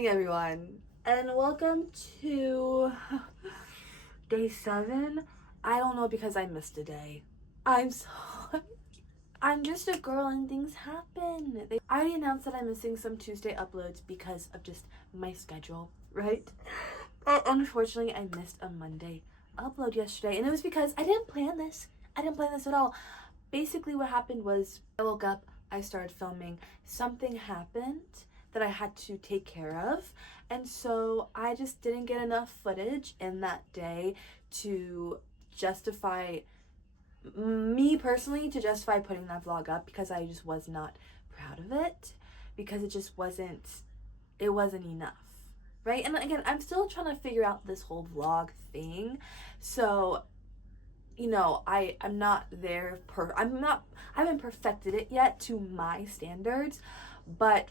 morning, everyone, and welcome to day 7. I don't know because I missed a day. I'm just a girl and things happen. I already announced that I'm missing some Tuesday uploads because of just my schedule, right? But unfortunately, I missed a Monday upload yesterday, and it was because I didn't plan this. I didn't plan this at all. Basically, what happened was I woke up, I started filming, something happened that I had to take care of, and so I just didn't get enough footage in that day to justify me personally to justify putting that vlog up, because I just was not proud of it, because it wasn't enough, right? And again, I'm still trying to figure out this whole vlog thing, so I'm not there I haven't perfected it yet to my standards, but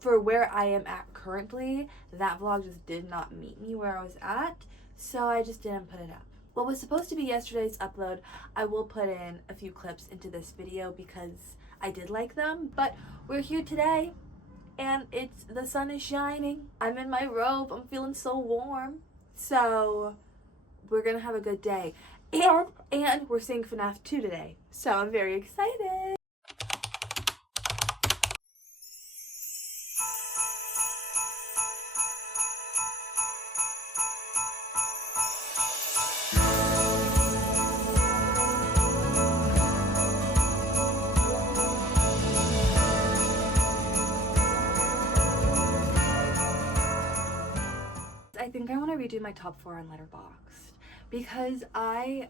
for where I am at currently, that vlog just did not meet me where I was at, so I just didn't put it up. What was supposed to be yesterday's upload, I will put in a few clips into this video because I did like them, but we're here today and the sun is shining. I'm in my robe, I'm feeling so warm, so we're gonna have a good day. And we're seeing FNAF 2 today, so I'm very excited. I think I want to redo my top 4 on letterboxd because I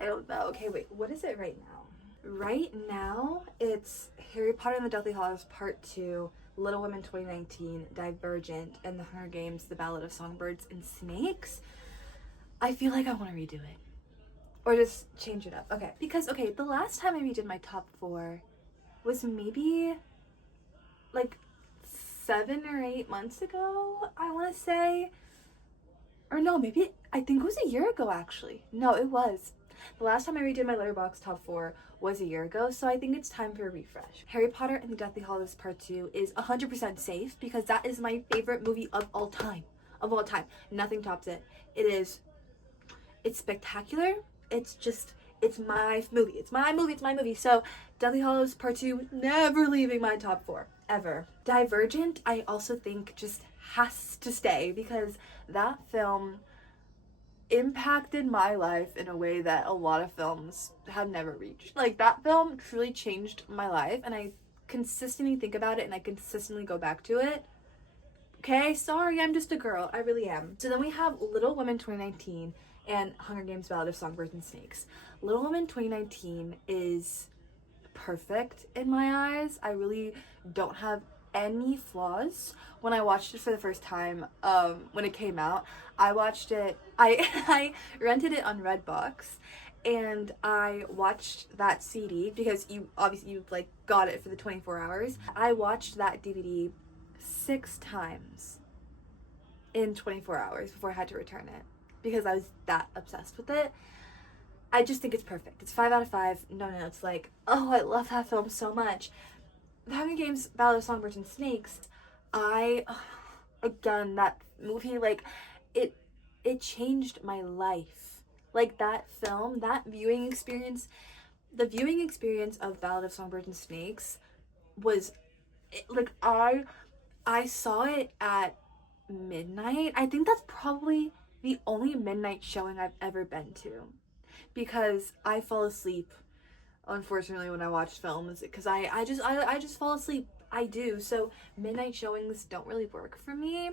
don't know. Okay, wait, what is it right now? Right now, it's Harry Potter and the Deathly Hallows Part 2, Little Women 2019, Divergent, and The Hunger Games, The Ballad of Songbirds and Snakes. I feel like I want to redo it. Or just change it up. Okay, because, the last time I redid my top 4 was maybe, like, 7 or 8 months ago, I want to say. Or no, maybe, I think it was a year ago, actually. No, it was. The last time I redid my letterboxd top 4 was a year ago, so I think it's time for a refresh. Harry Potter and the Deathly Hallows Part 2 is 100% safe because that is my favorite movie of all time. Of all time. Nothing tops it. It's spectacular. It's my movie. It's my movie. So, Deathly Hallows Part 2, never leaving my top 4. Ever. Divergent, I also think just has to stay because that film impacted my life in a way that a lot of films have never reached. Like, that film truly changed my life, and I consistently think about it and I consistently go back to it. Okay, sorry, I'm just a girl. I really am. So then we have Little Women 2019 and Hunger Games Ballad of Songbirds and Snakes. Little Women 2019 is perfect in my eyes. I really don't have any flaws. When I watched it for the first time, when it came out, I watched it, I rented it on Redbox, and I watched that CD because you like got it for the 24 hours. I watched that DVD 6 times in 24 hours before I had to return it because I was that obsessed with it. I just think it's perfect. It's 5 out of 5. No, it's like, oh, I love that film so much. The Hunger Games Ballad of Songbirds and Snakes, again, that movie, like, it changed my life. Like, that film, that viewing experience, the viewing experience of Ballad of Songbirds and Snakes was, like, I saw it at midnight. I think that's probably the only midnight showing I've ever been to, because I fall asleep, unfortunately, when I watch films, because I just fall asleep. I do. So midnight showings don't really work for me.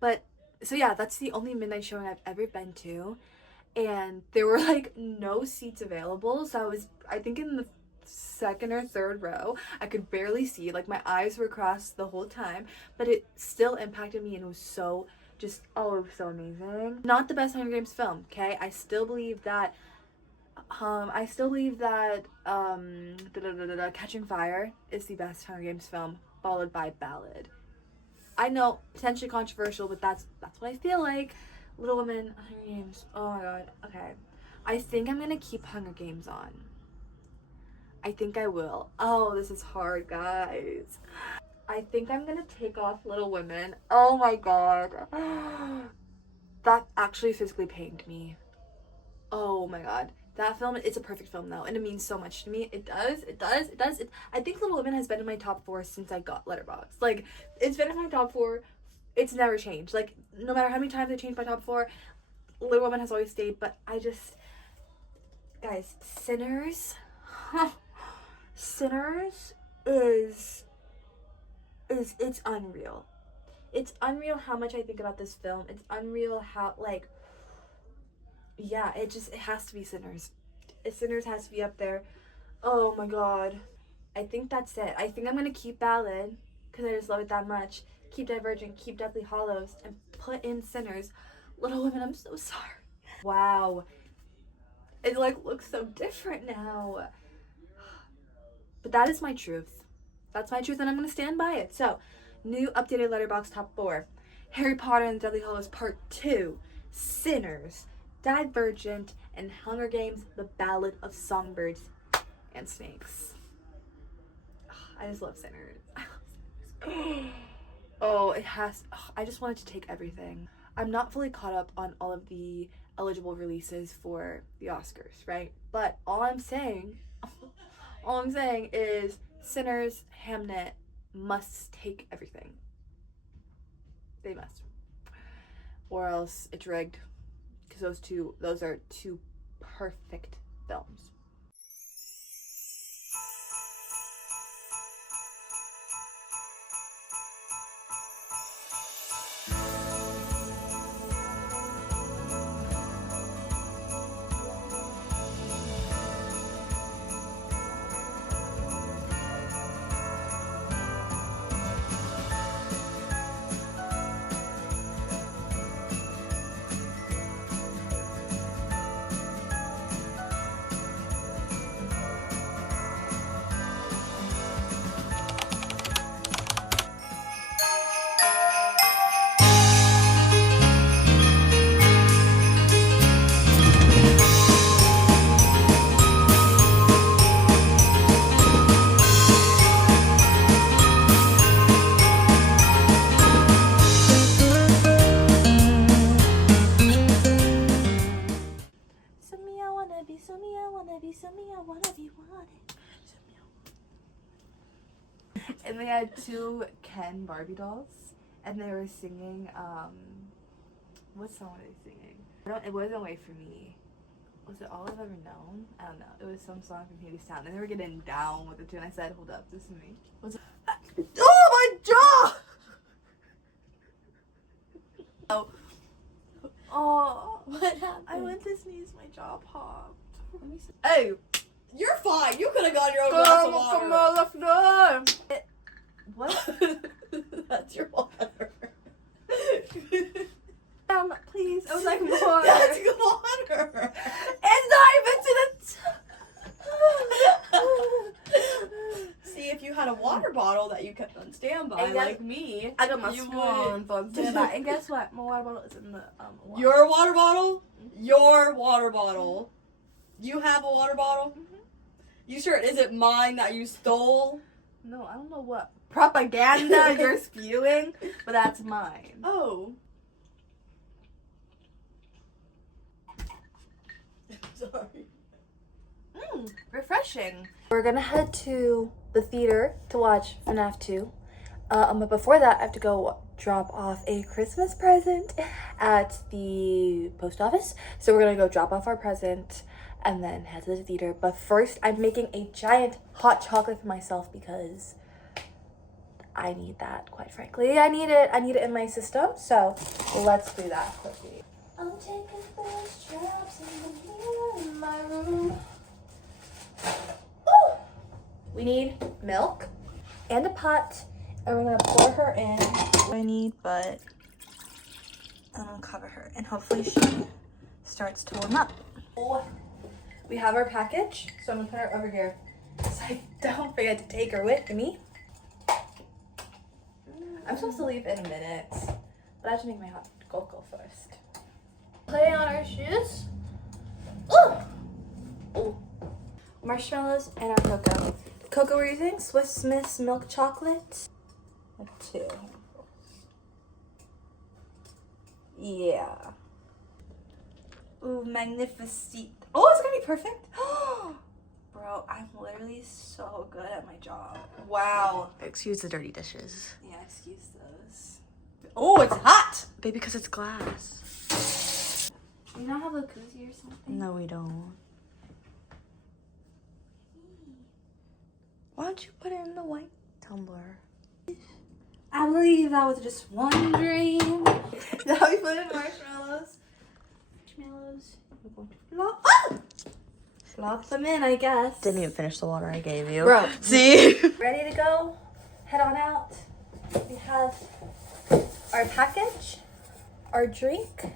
But so yeah, that's the only midnight showing I've ever been to, and there were like no seats available. So I think in the second or third row. I could barely see. Like, my eyes were crossed the whole time, but it still impacted me, and it was so just, oh, it was so amazing. Not the best Hunger Games film, okay? I still believe that Catching Fire is the best Hunger Games film, followed by Ballad. I know, potentially controversial, but that's what I feel like. Little Women, Hunger Games, oh my god, okay. I think I'm gonna keep Hunger Games on. I think I will. Oh, this is hard, guys. I think I'm gonna take off Little Women. Oh my god. That actually physically pained me. Oh my god. That film, it's a perfect film though, and it means so much to me. It does. I think Little Women has been in my top 4 since I got Letterboxd. Like, it's been in my top 4. It's never changed. Like, no matter how many times I changed my top 4, Little Women has always stayed. But I just, guys, Sinners, Sinners is it's unreal. It's unreal how much I think about this film. It's unreal how, like, yeah, it has to be Sinners. Sinners has to be up there. Oh my god. I think that's it. I think I'm gonna keep Ballad because I just love it that much. Keep Divergent, keep Deathly Hallows, and put in Sinners. Little Women, I'm so sorry. Wow. It like looks so different now. But that is my truth. That's my truth, and I'm gonna stand by it. So, new updated Letterboxd top 4. Harry Potter and the Deathly Hallows Part 2. Sinners, Divergent, and Hunger Games: The Ballad of Songbirds and Snakes. I just love Sinners. Oh, it has. I just wanted to take everything. I'm not fully caught up on all of the eligible releases for the Oscars, right? But all I'm saying is Sinners, Hamnet must take everything. They must. Or else it's rigged. Because those are two perfect films. And they had 2 Ken Barbie dolls, and they were singing, what song were they singing? It wasn't Wait For Me. Was it All I've Ever Known? I don't know. It was some song from Hadestown, and they were getting down with the tune. I said, hold up, this is me. Was it? Oh, my jaw! Oh, what happened? I went to sneeze, my jaw popped. Let me see. Hey! You're fine. You could have got your own glass of water. Come on, left arm. What? That's your water. Please. I was like, water. That's your water. It's not even to the See, if you had a water bottle that you kept on standby, like me, I got my you swans on standby. And guess what? My water bottle is in the water. Your water bottle? Your water bottle. You have a water bottle? Mm-hmm. You sure? Is it mine that you stole? No, I don't know what propaganda you're spewing, but that's mine. Oh. Sorry. Refreshing. We're gonna head to the theater to watch FNAF 2. But before that, I have to go drop off a Christmas present at the post office. So we're gonna go drop off our present and then head to the theater. But first, I'm making a giant hot chocolate for myself because I need that, quite frankly. I need it in my system. So let's do that quickly. I'm taking first drops in my room. Woo! We need milk and a pot, and we're gonna pour her in. I need, but I'm gonna cover her, and hopefully she starts to warm up. Oh, we have our package, so I'm gonna put her over here so I don't forget to take her with me. I'm supposed to leave in a minute, but I have to make my hot cocoa first. Putting on our shoes. Ooh! Ooh. Marshmallows and our cocoa. The cocoa we're using, Swiss Miss milk chocolate. Like 2. Yeah. Ooh, magnificent. Oh, it's gonna be perfect. Bro, I'm literally so good at my job. Wow. Excuse the dirty dishes. Yeah, excuse those. Oh, it's hot! Baby, because it's glass. Do you not have a koozie or something? No, we don't. Why don't you put it in the white tumbler? I believe that was just one dream. Now we put in marshmallows. Flop them in, I guess. Didn't even finish the water I gave you. Bro. See? Ready to go? Head on out. We have our package, our drink,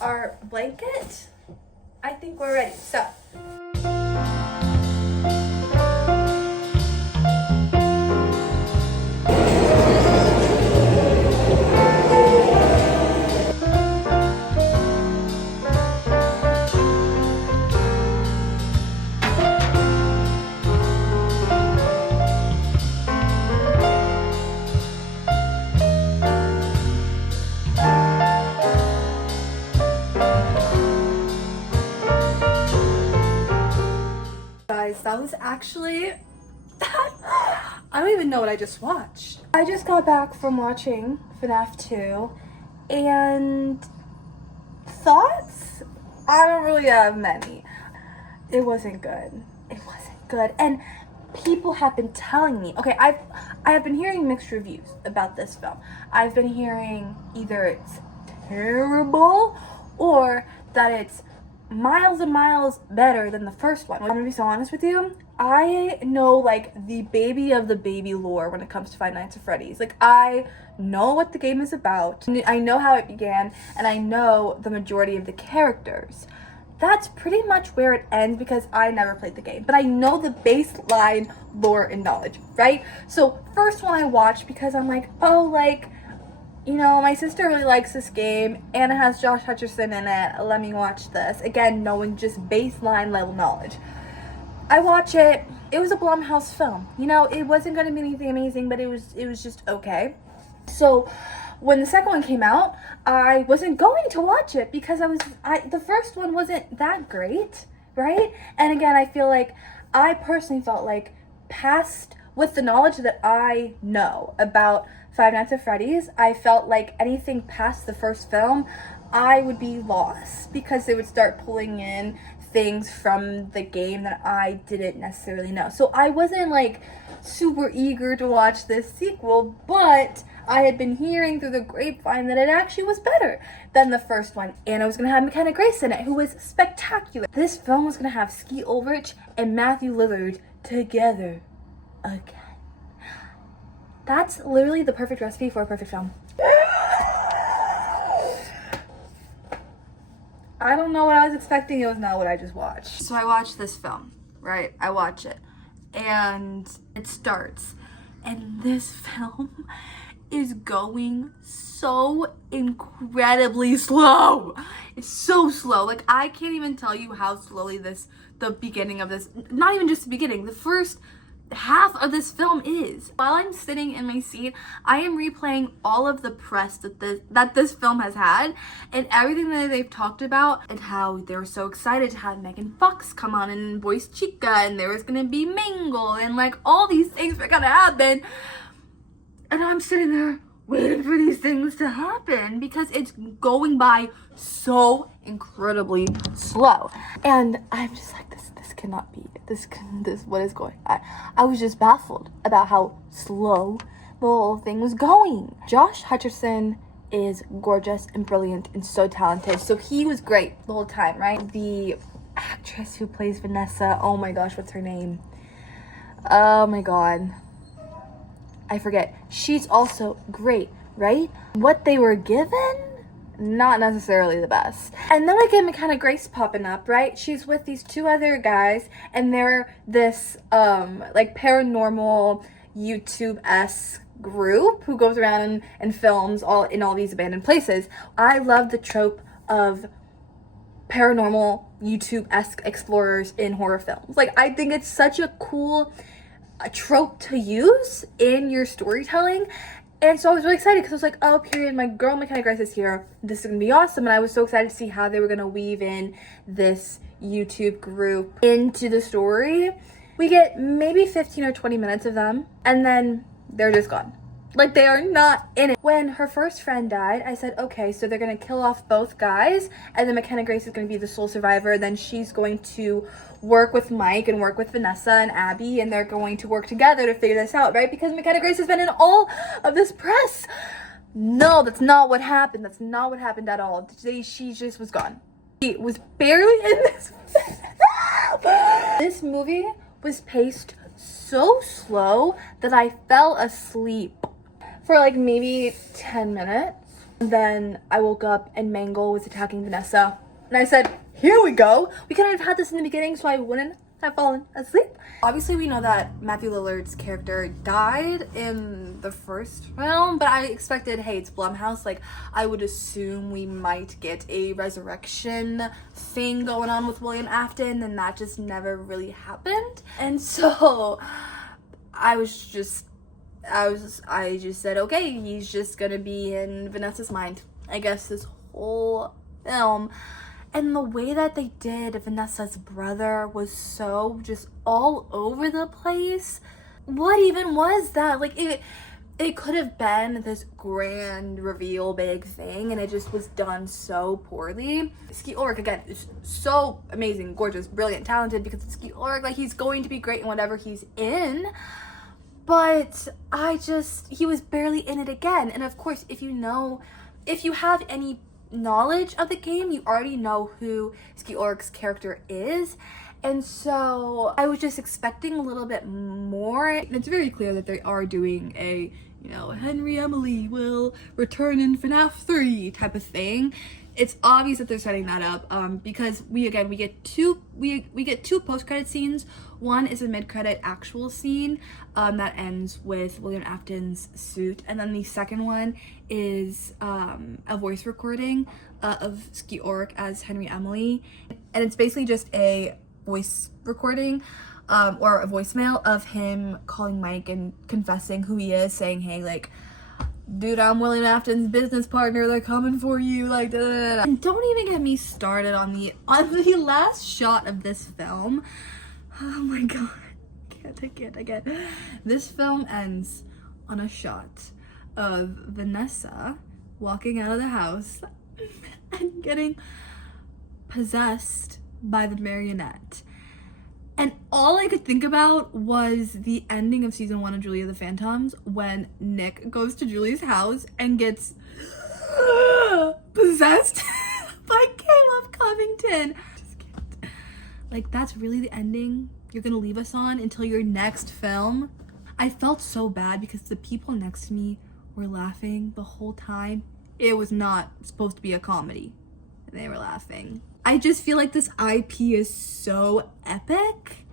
our blanket. I think we're ready. So. Guys, that was actually I don't even know what I just watched. I just got back from watching FNAF 2 and thoughts? I don't really have many. It wasn't good. It wasn't good. And people have been telling me, okay, I have been hearing mixed reviews about this film. I've been hearing either it's terrible or that it's miles and miles better than the first one. I'm gonna be so honest with you. I know like the baby of the baby lore when it comes to Five Nights at Freddy's. Like I know what the game is about. I know how it began and I know the majority of the characters. That's pretty much where it ends because I never played the game. But I know the baseline lore and knowledge, right? So first one I watched because I'm like, oh, like, you know, my sister really likes this game and it has Josh Hutcherson in it. Let me watch this. Again, knowing just baseline level knowledge. I watch it. It was a Blumhouse film. You know, it wasn't going to be anything amazing, but it was just okay. So when the second one came out, I wasn't going to watch it because the first one wasn't that great, right? And again, I feel like I personally felt like past with the knowledge that I know about Five Nights at Freddy's, I felt like anything past the first film, I would be lost because they would start pulling in things from the game that I didn't necessarily know. So I wasn't like super eager to watch this sequel, but I had been hearing through the grapevine that it actually was better than the first one, and it was going to have McKenna Grace in it, who was spectacular. This film was going to have Skeet Ulrich and Matthew Lillard together again. That's literally the perfect recipe for a perfect film. I don't know what I was expecting. It was not what I just watched. So I watched this film, right? I watch it. And it starts. And this film is going so incredibly slow. It's so slow. Like, I can't even tell you how slowly the beginning of this, not even just the beginning, the first half of this film is. While I'm sitting in my seat, I am replaying all of the press that this film has had and everything that they've talked about and how they were so excited to have Megan Fox come on and voice Chica and there was gonna be Mingle and like all these things were gonna happen. And I'm sitting there waiting for these things to happen because it's going by so incredibly slow. And I'm just like, this cannot be. This what is going on? I was just baffled about how slow the whole thing was going. Josh Hutcherson is gorgeous and brilliant and so talented. So he was great the whole time, right? The actress who plays Vanessa, oh my gosh, what's her name? Oh my god. I forget. She's also great, right? What they were given, not necessarily the best. And then I get McKenna Grace popping up, right? She's with these two other guys, and they're this, like, paranormal YouTube-esque group who goes around and films in all these abandoned places. I love the trope of paranormal YouTube-esque explorers in horror films. Like, I think it's such a cool a trope to use in your storytelling. And so I was really excited because I was like, oh, period, my girl Mechanic Grace is here. This is gonna be awesome. And I was so excited to see how they were gonna weave in this YouTube group into the story. We get maybe 15 or 20 minutes of them, and then they're just gone. Like, they are not in it. When her first friend died, I said, okay, so they're gonna kill off both guys, and then Mechanic Grace is gonna be the sole survivor. Then she's going to work with Mike and work with Vanessa and Abby, and they're going to work together to figure this out, right? Because Mechanic Grace has been in all of this press. No, that's not what happened. That's not what happened at all. She just was gone. She was barely in this. This movie was paced so slow that I fell asleep for like maybe 10 minutes. Then I woke up and Mangle was attacking Vanessa. And I said, here we go. We couldn't have had this in the beginning so I wouldn't have fallen asleep. Obviously, we know that Matthew Lillard's character died in the first film, but I expected, hey, it's Blumhouse. Like, I would assume we might get a resurrection thing going on with William Afton, and that just never really happened. And so I just said, okay, he's just gonna be in Vanessa's mind, I guess, this whole film. And the way that they did Vanessa's brother was so just all over the place. What even was that? Like, it could have been this grand reveal big thing, and it just was done so poorly. Skeet Ulrich, again, is so amazing, gorgeous, brilliant, talented, because it's Skeet Ulrich. Like, he's going to be great in whatever he's in. But he was barely in it again. And of course, if you have any knowledge of the game, you already know who Skeet Ulrich's character is. And so I was just expecting a little bit more. And it's very clear that they are doing a, Henry Emily will return in FNAF 3 type of thing. It's obvious that they're setting that up because we get two post-credit scenes. One is a mid-credit actual scene that ends with William Afton's suit, and then the second one is a voice recording of Skeet Ulrich as Henry Emily, and it's basically just a voice recording or a voicemail of him calling Mike and confessing who he is, saying, hey, like, dude, I'm William Afton's business partner, they're coming for you, like, da, da, da, da. And don't even get me started on the last shot of this film. Oh my god, I can't. This film ends on a shot of Vanessa walking out of the house and getting possessed by the marionette. And all I could think about was the ending of season 1 of Julia the Phantoms, when Nick goes to Julie's house and gets possessed by Caleb Covington. Just can't. Like, that's really the ending you're gonna leave us on until your next film? I felt so bad because the people next to me were laughing the whole time. It was not supposed to be a comedy. And they were laughing. I just feel like this IP is so epic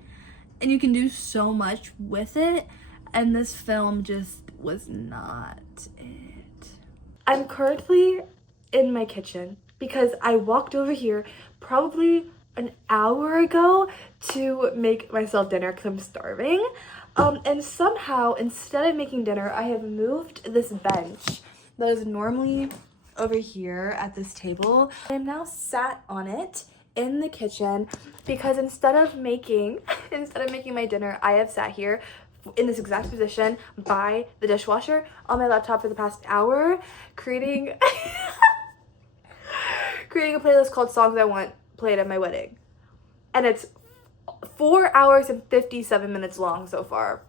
and you can do so much with it, and this film just was not it. I'm currently in my kitchen because I walked over here probably an hour ago to make myself dinner because I'm starving. And somehow, instead of making dinner, I have moved this bench that is normally over here at this table. I am now sat on it in the kitchen because instead of making my dinner, I have sat here in this exact position by the dishwasher on my laptop for the past hour, creating a playlist called Songs I Want Played at My Wedding. And it's 4 hours and 57 minutes long so far.